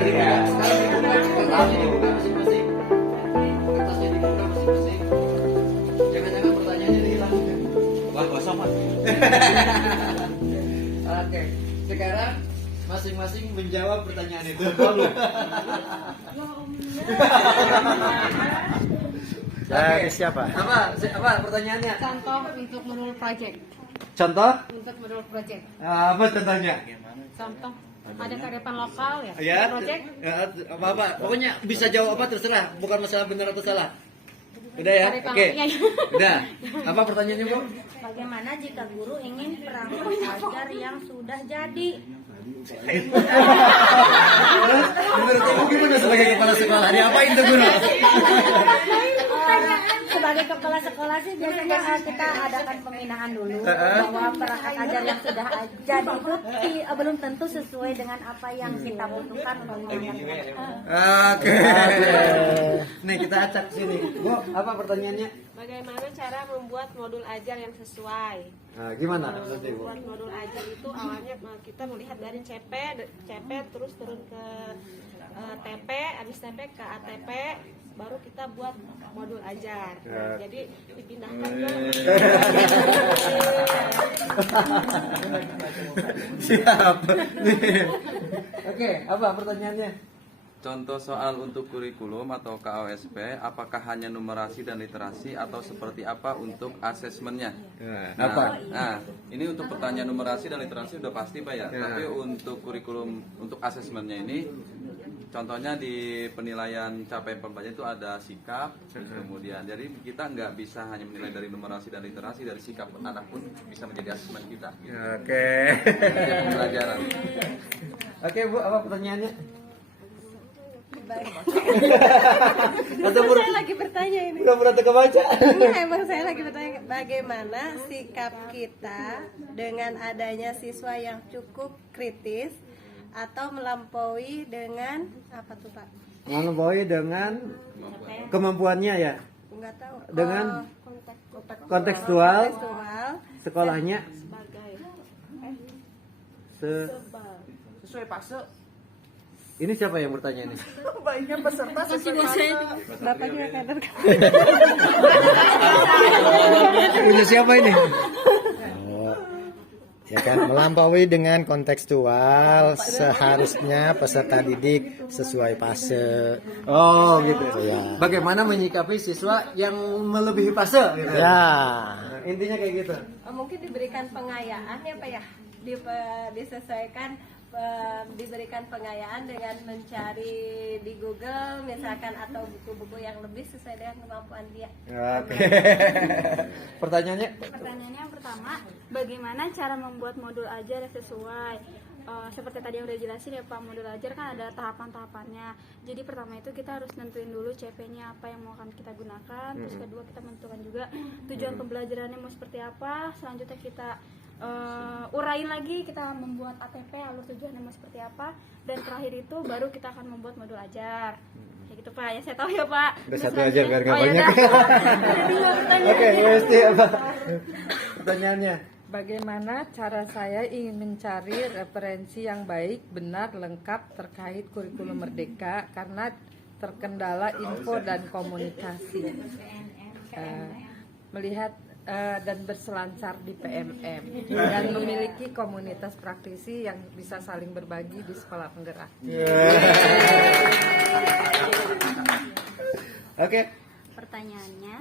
Iya, sekarang dibuka masing-masing. Kertasnya dibuka masing-masing. Jangan-jangan pertanyaannya hilang. Wah, kosong mas. Oke, sekarang masing-masing menjawab pertanyaan itu. Siapa? Apa pertanyaannya? Contoh untuk modul project. Contoh? Untuk modul project. Apa contohnya? Contoh ada kearifan lokal ya. Ya, Project. apa? Pokoknya bisa jawab apa terserah, bukan masalah benar atau salah. Udah ya? Kearifan Oke. lokal. Udah. Apa pertanyaannya, Bu? Bagaimana jika guru ingin perangkat ajar yang sudah jadi? Menurut Ibu gimana sebagai kepala sekolah? Diapain tuh guru? Sebagai kepala sekolah sih biasanya kita adakan pembinaan dulu bahwa perangkat ajar yang sudah jadi itu belum tentu sesuai dengan apa yang kita butuhkan untuk menggunakan. Oke. Nih kita acak sini. Bu, apa pertanyaannya? Bagaimana cara membuat modul ajar yang sesuai? Nah, gimana menurut Ibu? Membuat modul ajar itu awalnya kita melihat dari CP terus turun ke TP, habis TP ke ATP, baru kita buat modul ajar. Nah, jadi dipindahkan ke Siap. Nih. Oke, apa pertanyaannya? Contoh soal untuk kurikulum atau KOSP, apakah hanya numerasi dan literasi atau seperti apa untuk asesmennya? Apa? Nah, ini untuk pertanyaan numerasi dan literasi udah pasti Pak ya. Tapi untuk kurikulum, untuk asesmennya ini, contohnya di penilaian capaian pembelajaran itu ada sikap, kemudian jadi kita nggak bisa hanya menilai dari numerasi dan literasi, dari sikap anak pun bisa menjadi asesmen kita. Gitu. Oke. Pembelajaran. Oke, Bu, apa pertanyaannya? saya lagi bertanya ini. Pura-pura kebaca. Emang saya lagi bertanya bagaimana sikap kita dengan adanya siswa yang cukup kritis atau melampaui dengan apa tuh Pak? Melampaui dengan kemampuannya ya. Enggak tahu. Dengan kontekstual sekolahnya sebagai Sesuai fase. Ini siapa yang bertanya ini? Baiknya peserta sesuai fase. Bapaknya kader. Ini siapa ini? Ya kan, melampaui dengan kontekstual, seharusnya peserta didik sesuai fase. Oh gitu. Ya. Bagaimana menyikapi siswa yang melebihi fase? Gitu. Ya. Nah, intinya kayak gitu. Mungkin diberikan pengayaan ya Pak ya. Disesuaikan diberikan pengayaan dengan mencari di Google misalkan atau buku-buku yang lebih sesuai dengan kemampuan dia. Oke. Pertanyaannya? Pertanyaannya yang pertama, bagaimana cara membuat modul ajar yang sesuai? Seperti tadi yang udah jelasin ya Pak, modul ajar kan ada tahapan-tahapannya. Jadi pertama itu kita harus nentuin dulu CP-nya apa yang mau akan kita gunakan. Terus kedua kita menentukan juga tujuan pembelajarannya mau seperti apa. Selanjutnya kita urain lagi, kita membuat ATP alur tujuannya mau seperti apa. Dan terakhir itu baru kita akan membuat modul ajar. Kayak gitu Pak, ya saya tahu ya Pak. Udah satu aja biar nggak Oh, ya banyak. udah. Oke, mesti apa? Pertanyaannya? Bagaimana cara saya ingin mencari referensi yang baik, benar, lengkap terkait kurikulum merdeka karena terkendala info dan komunikasi. Melihat dan berselancar di PMM dan memiliki komunitas praktisi yang bisa saling berbagi di sekolah penggerak. Oke. Pertanyaannya,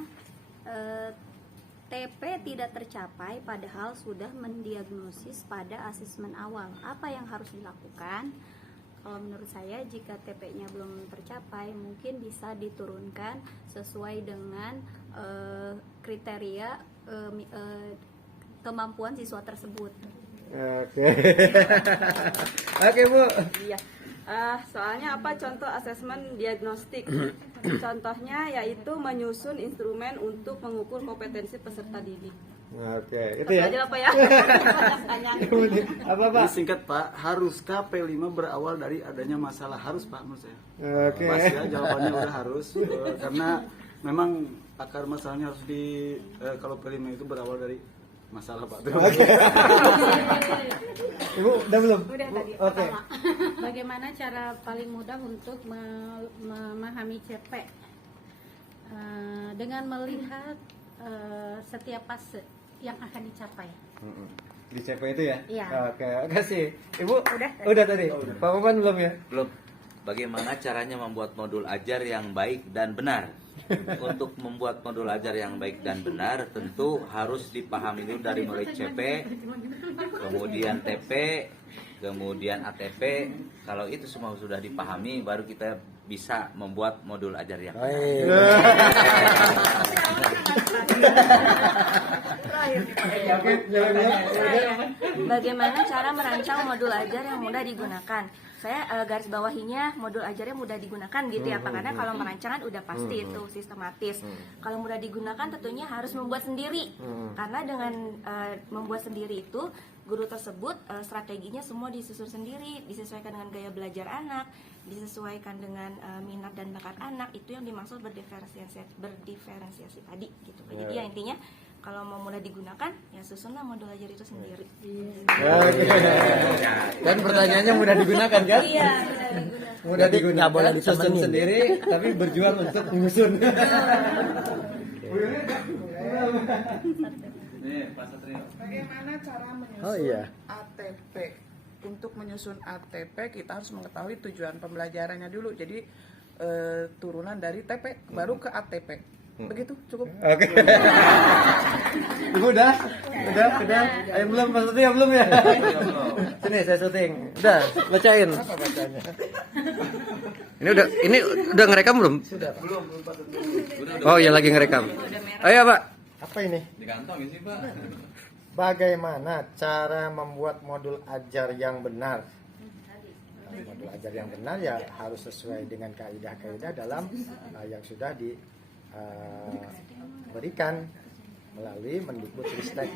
TP tidak tercapai padahal sudah mendiagnosis pada asesmen awal. Apa yang harus dilakukan? Kalau menurut saya, jika TP-nya belum tercapai, mungkin bisa diturunkan sesuai dengan kriteria kemampuan siswa tersebut. Oke. Oke, Bu. Iya. Soalnya apa contoh asesmen diagnostik? Contohnya yaitu menyusun instrumen untuk mengukur kompetensi peserta didik. Oke, itu ya. Aja apa ya? Apa, Pak? Singkat Pak, haruskah P5 berawal dari adanya masalah? Harus Pak menurut saya. Oke. Pas ya, jawabannya udah harus. Karena memang akar masalahnya harus kalau P5 itu berawal dari masalah Pak. Ibu udah belum? Udah tadi. Oke. Pertama, bagaimana cara paling mudah untuk memahami CP? Dengan melihat setiap fase yang akan dicapai. Di CP itu ya? Iya. Oke, kasih. Ibu udah tadi. Pak Maman belum ya? Belum. Bagaimana caranya membuat modul ajar yang baik dan benar? Untuk membuat modul ajar yang baik dan benar tentu harus dipahami dulu dari mulai CP, kemudian TP, kemudian ATP. Kalau itu semua sudah dipahami, baru kita bisa membuat modul ajar yang benar. Bagaimana cara merancang modul ajar yang mudah digunakan? Saya garis bawahinya modul ajarnya mudah digunakan gitu ya Pak, karena kalau merancang kan udah pasti itu sistematis. Kalau mudah digunakan tentunya harus membuat sendiri, karena dengan membuat sendiri itu guru tersebut strateginya semua disusun sendiri, disesuaikan dengan gaya belajar anak, disesuaikan dengan minat dan bakat anak. Itu yang dimaksud berdiferensiasi tadi gitu. Jadi ya intinya kalau mau mudah digunakan ya susunlah modul ajar itu sendiri. Dan pertanyaannya mudah digunakan kan? Iya, Mudah digunakan. Nggak boleh susun ditemenin. sendiri, tapi berjuang untuk menyusun. Nih, Pak Satrio. Bagaimana cara menyusun Oh, iya. ATP? Untuk menyusun ATP kita harus mengetahui tujuan pembelajarannya dulu. Jadi turunan dari TP baru ke ATP. Begitu cukup. Oke. Ibu udah? Ayo belum, Mas Satria belum ya? Sini saya syuting. Udah, bacain. Apa bacanya? Ini udah ngerekam belum? Sudah. Belum. Oh iya lagi ngerekam. Ayo Pak. Apa ini? Di kantong sih Pak. Bagaimana cara membuat modul ajar yang benar? Modul ajar yang benar ya harus sesuai dengan kaidah-kaidah dalam yang sudah diberikan melalui Mendikbudristek,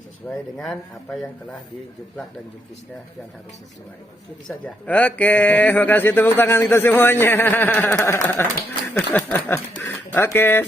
sesuai dengan apa yang telah dijuplak dan juknisnya yang harus sesuai. Itu saja. Oke, makasih tepuk tangan kita semuanya. Oke.